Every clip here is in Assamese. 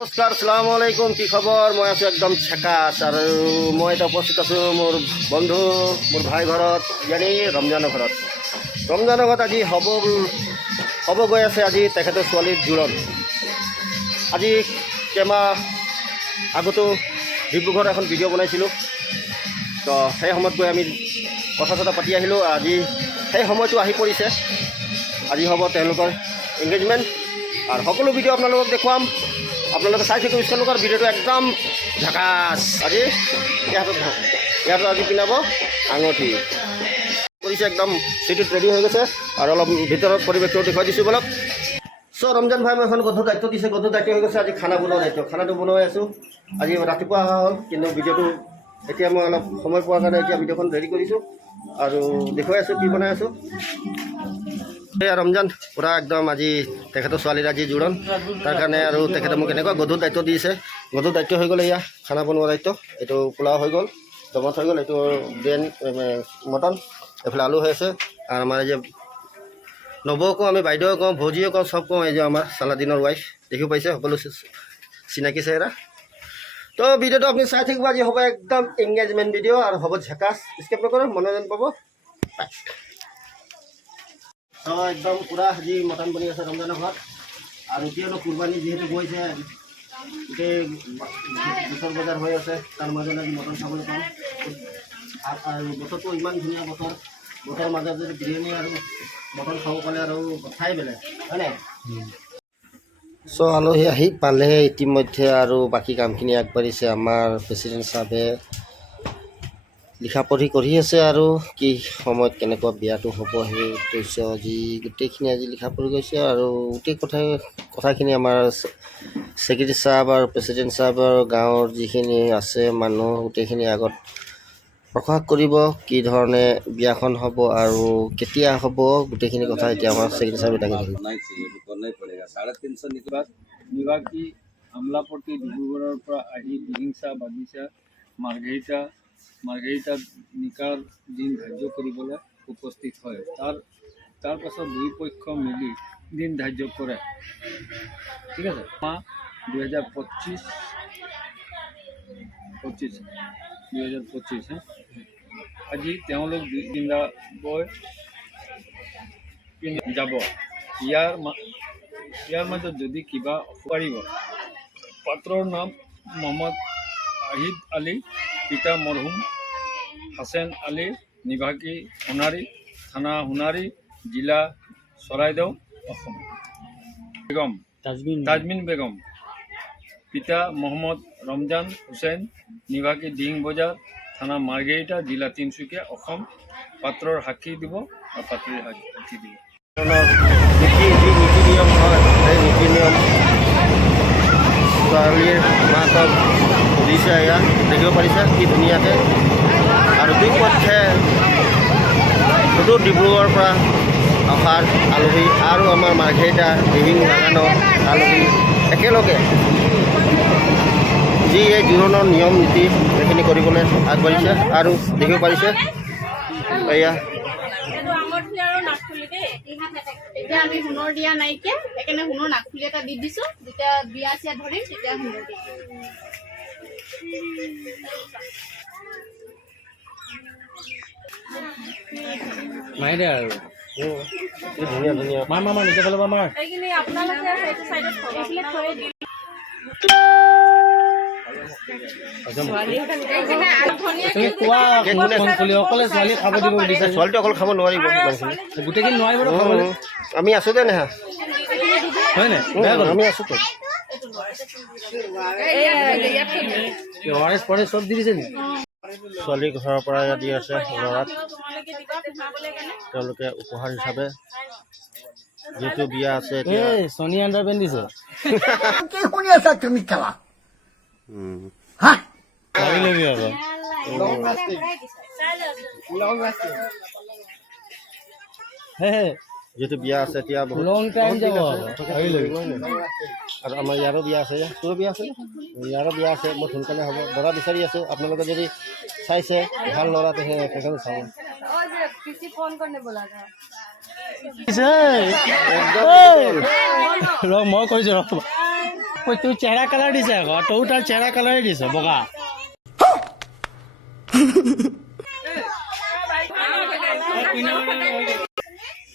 নমস্কাৰ, আসসালামু আলাইকুম। কি খবৰ? মই আছোঁ একদম ছেকাছ আৰু মই এতিয়া উপস্থিত আছোঁ মোৰ বন্ধু, মোৰ ভাই ঘৰত, ইয়ানি ৰমজানৰ ঘৰত। ৰমজানৰ ঘৰত আজি হ'ব গৈ আছে আজি তেখেতৰ ছোৱালীৰ জোৰণ। আজি কেইমাহ আগতো ডিব্ৰুগড়ত এখন ভিডিঅ' বনাইছিলোঁ, তো সেই সময়ত গৈ আমি কথা চথা পাতি আহিলোঁ। আজি সেই সময়টো আহি পৰিছে। আজি হ'ব তেওঁলোকৰ এংগেজমেণ্ট আৰু সকলো ভিডিঅ' আপোনালোকক দেখুৱাম। আপোনালোকে চাই থাকিব স্কুলৰ ভিডিঅ'টো একদম ঝাকাছ। আজি ইয়াতো আজি পিন্ধাব আঙুঠি কৰিছে, একদম চিটিত ৰেডি হৈ গৈছে আৰু অলপ ভিতৰত পৰিৱেশটো দেখুৱাই দিছোঁ বলক। চ' ৰমজান ভাই মই এখন গধুৰ দায়িত্ব দিছে, গধুৰ দায়িত্ব হৈ গৈছে আজি খানা বনোৱা দায়িত্ব। খানাটো বনাই আছোঁ। আজি ৰাতিপুৱা অহা হ'ল, কিন্তু ভিডিঅ'টো এতিয়া মই অলপ সময় পোৱাৰ কাৰণে এতিয়া ভিডিঅ'খন ৰেডি কৰিছোঁ আৰু দেখুৱাই আছোঁ কি বনাই আছোঁ। এয়া ৰমজান পূৰা একদম আজি তেখেতৰ ছোৱালীৰ আজি জোৰণ, তাৰ কাৰণে আৰু তেখেতে মোক এনেকুৱা গধুৰ দায়িত্ব দিছে। গধুৰ দায়িত্ব হৈ গ'ল, এয়া খানা বনোৱা দায়িত্ব। এইটো পোলাও হৈ গ'ল, দমত হৈ গ'ল, এইটো মটন, এইফালে আলু হৈ আছে। আৰু আমাৰ এই যে নবৌ কওঁ, আমি বাইদেউ কওঁ, ভৌজিও কওঁ, চব কওঁ, এই যে আমাৰ চালাদিনৰ ৱাইফ দেখিব পাইছে, সকলো চিনাকি চেহেৰা। তো ভিডিঅ'টো আপুনি চাই থাকিব। আজি হ'ব একদম এংগেজমেণ্ট ভিডিঅ' আৰু হ'ব ঝাকাছ। স্কিপ নকৰোঁ, মনোৰঞ্জন পাব। একদম পূৰা আজি মটন বনি আছে ৰমজানৰ ঘৰত। আৰু এতিয়ানো কুৰবানী যিহেতু গৈছে, গোটেই গোচৰ বজাৰ হৈ আছে, তাৰ মাজত আজি মটন খাবলৈ পাম। আৰু বতৰটো ইমান ধুনীয়া বতৰ, বতৰৰ মাজত যদি বিৰিয়ানী আৰু মটন খাব পালে আৰু কথাই বেলেগ, হয় নাই? চ' আলহী আহি পালেহে ইতিমধ্যে আৰু বাকী কামখিনি আগবাঢ়িছে। আমাৰ প্ৰেচিডেণ্ট চাহাবে লিখা পঢ়ি কৰি আছে আৰু কি সময়ত কেনেকুৱা বিয়াটো হ'ব সেই উদ্দেশ্য আজি গোটেইখিনি আজি লিখা পঢ়ি গৈছে। আৰু গোটেই কথাখিনি আমাৰ ছেক্ৰেটাৰী চাহাব আৰু প্ৰেচিডেণ্ট চাহাব আৰু গাঁৱৰ যিখিনি আছে মানুহ গোটেইখিনি আগত প্ৰকাশ কৰিব, কি ধৰণে বিয়াখন হ'ব আৰু কেতিয়া হ'ব, গোটেইখিনি কথা এতিয়া আমাৰ ছেক্ৰেটাৰী চাহাবে দাঙি ধৰিব। নিবাসী আমলাপট্টি ডিব্ৰুগড়ৰ পৰা আহি দিহিংচা বাগিচা মাৰ্ঘেৰিটা নিকাৰ দিন ধাৰ্য কৰিবলৈ উপস্থিত হয়। তাৰ পাছত দুই পক্ষ মিলি দিন ধাৰ্য কৰে। ঠিক আছে, 2025 আজি তেওঁলোক বৃন্দাবন যাব। ইয়াৰ মাজত যদি কিবা পাৰিব। পাত্ৰৰ নাম মোহাম্মদ আহিদ আলী, পিতা মৰহুম হাছেন আলী, নিবাসী সোণাৰী, থানা সোণাৰী, জিলা চৰাইদেউ, অসম। বেগম তাজমিন বেগম, পিতা মহম্মদ ৰমজান হুছেইন, নিবাসী দিহিং বজাৰ, থানা মাৰ্ঘেৰিটা, জিলা তিনিচুকীয়া, অসম। পাত্ৰৰ সাক্ষী দিব আৰু পাত্ৰীৰ সাক্ষী দিব। নীতি নিয়ম হয়, সেই নীতি নিয়ম ছোৱালীৰ মাকক দিছে। এয়া দেখিব পাৰিছে কি ধুনীয়াকৈ। আৰু দুই পক্ষে সুদূৰ ডিব্ৰুগড়ৰ পৰা অহা আলহী আৰু আমাৰ মাৰ্ঘেৰিটা দিহিং বাগানৰ আলহী একেলগে যি এই জোৰোণৰ নিয়ম নীতি সেইখিনি কৰিবলৈ আগবাঢ়িছে। আৰু দেখিব পাৰিছে এয়া এতিয়া আমি সোণৰ দিয়া নাইকিয়া, সেইকাৰণে সোণৰ নাকফুলি এটা দি দিছো। যেতিয়া বিয়া চিয়া ধৰিম তেতিয়া সোণৰ দিম। নাই দে আৰু ধুনীয়া ধুনীয়া মাৰ নিজে ফালৰ পৰা মাৰ। এইখিনি আপোনালোকে সেইটো চাইডত এইফালে থৈ দিম। তুমি কোৱা অকলে ছোৱালী খাব দিব বিচাৰিছা? ছোৱালীটো অকল খাব নোৱাৰিব, গোটেইখিনি নোৱাৰিব খাবলৈ। আমি আছোঁ দে নেহা, হয় নাই? আমি আছোঁ তো। চব দি দিছে নেকি? ছোৱালীৰ ঘৰৰ পৰা দি আছে ল'ৰাক, তেওঁলোকে উপহাৰ হিচাপে যিহেতু বিয়া আছে এতিয়া। চনি আণ্ডাৰ পেণ্ট দিছে। ল'বি আকৌ। যিহেতু বিয়া আছে এতিয়া বহুত লং টাইম যাব আৰু আমাৰ ইয়াৰো বিয়া আছে, তোৰো বিয়া আছে, ইয়াৰো বিয়া আছে। মই সোনকালে হ'ব, ল'ৰা বিচাৰি আছোঁ। আপোনালোকে যদি চাইছে ভাল ল'ৰা সেইকাৰণে চাব। মই কৈছোঁ তোৰ চেহেৰা কালাৰ দিছে আকৌ তয়ো তাৰ চেহেৰা কালাৰে দিছ বগা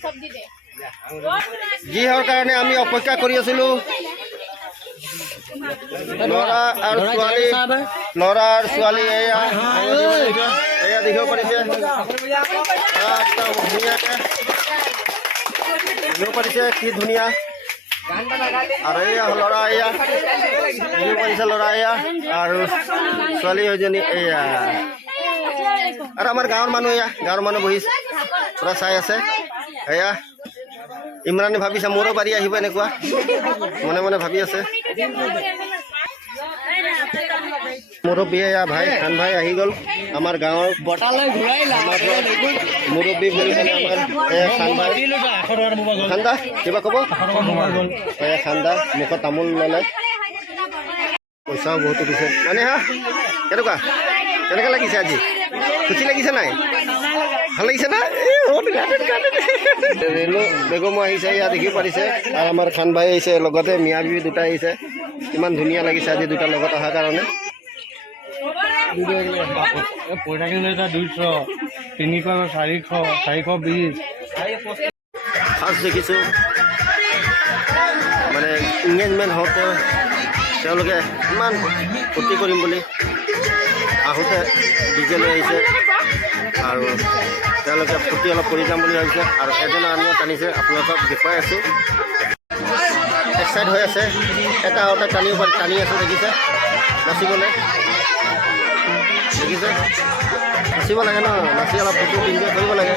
চব্জি দে যিহৰ কাৰণে আমি অপেক্ষা কৰি আছিলোঁ ল'ৰা আৰু ছোৱালী এয়া দেখিব পাৰিছে একদম ধুনীয়াকৈ দেখিব পাৰিছে কি ধুনীয়া আৰু এয়া ল'ৰা এয়া দেখিব পাৰিছে ল'ৰা এয়া আৰু ছোৱালী এজনী এয়া আৰু আমাৰ গাঁৱৰ মানুহ বহি পুৰা চাই আছে এয়া ইমৰানে ভাবিছে মোৰো বাৰী আহিব এনেকুৱা মনে মনে ভাবি আছে মুৰব্বী এয়া ভাই খান ভাই আহি গ'ল আমাৰ গাঁৱৰ মুৰব্বী বুলি পেলাই আমাৰ এয়া খান ভাই খান্দা কিবা ক'ব এয়া খান্দা মুখত তামোল ল'লে পইচাও বহুতো দিছে মানে হা কেনেকুৱা লাগিছে আজি খুচি লাগিছে নাই ভাল লাগিছে না ৰেণু বেগমো আহিছে ইয়াত দেখিব পাৰিছে আৰু আমাৰ খান ভাই আহিছে লগতে মিয়া বিবি দুটা আহিছে কিমান ধুনীয়া লাগিছে আজি দুটা লগত অহাৰ কাৰণে পইচা কিনিলে 200 300 420 ফাৰ্ষ্ট দেখিছোঁ মানে ইংগেজমেণ্ট হওঁতে তেওঁলোকে ইমান ফূৰ্তি কৰিম বুলি আহোঁতে ডিজে লৈ আহিছে আৰু তেওঁলোকে ফূৰ্তি অলপ কৰি যাম বুলি ভাবিছে আৰু এজনে আনিও টানিছে আপোনালোকক দেখুৱাই আছোঁ এক্সাইট হৈ আছে এটা টানি আছোঁ দেখিছে নাচিবলৈ দেখিছে নাচিব লাগে ন নাচি অলপ ফূৰ্তি এনজয় কৰিব লাগে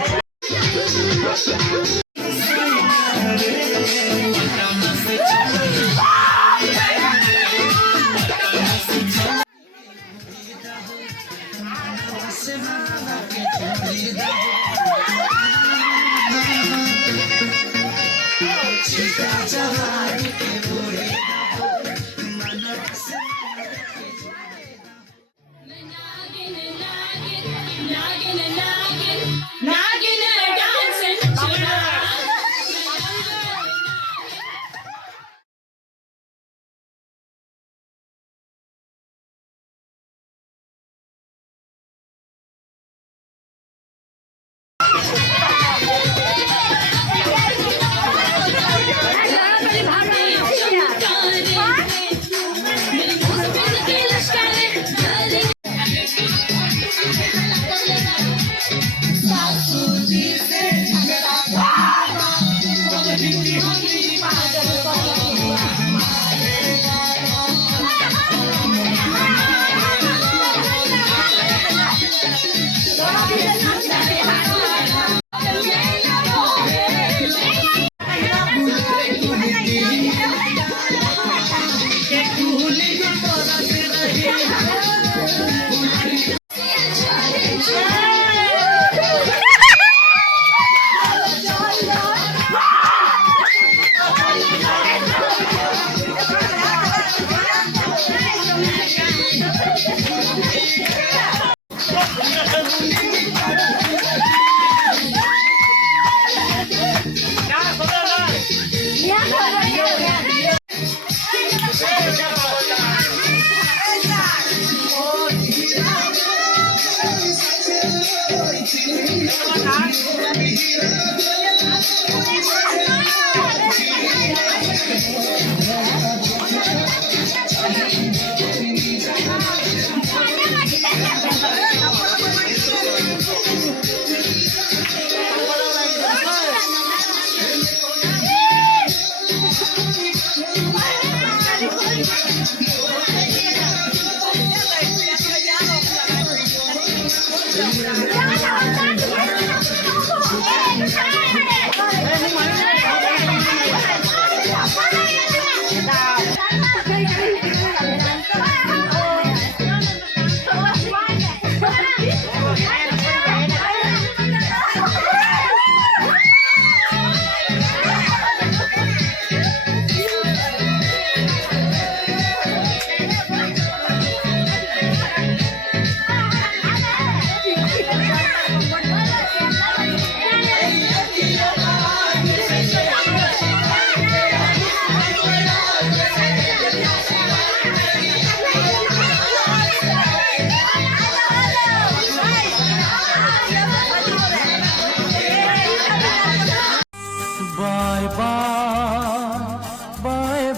bye bye bye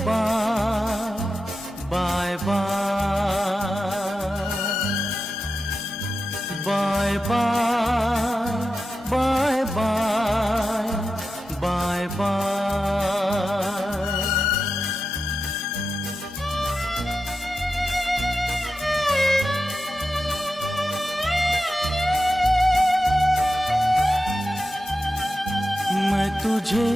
bye bye bye bye bye bye bye मैं तुझे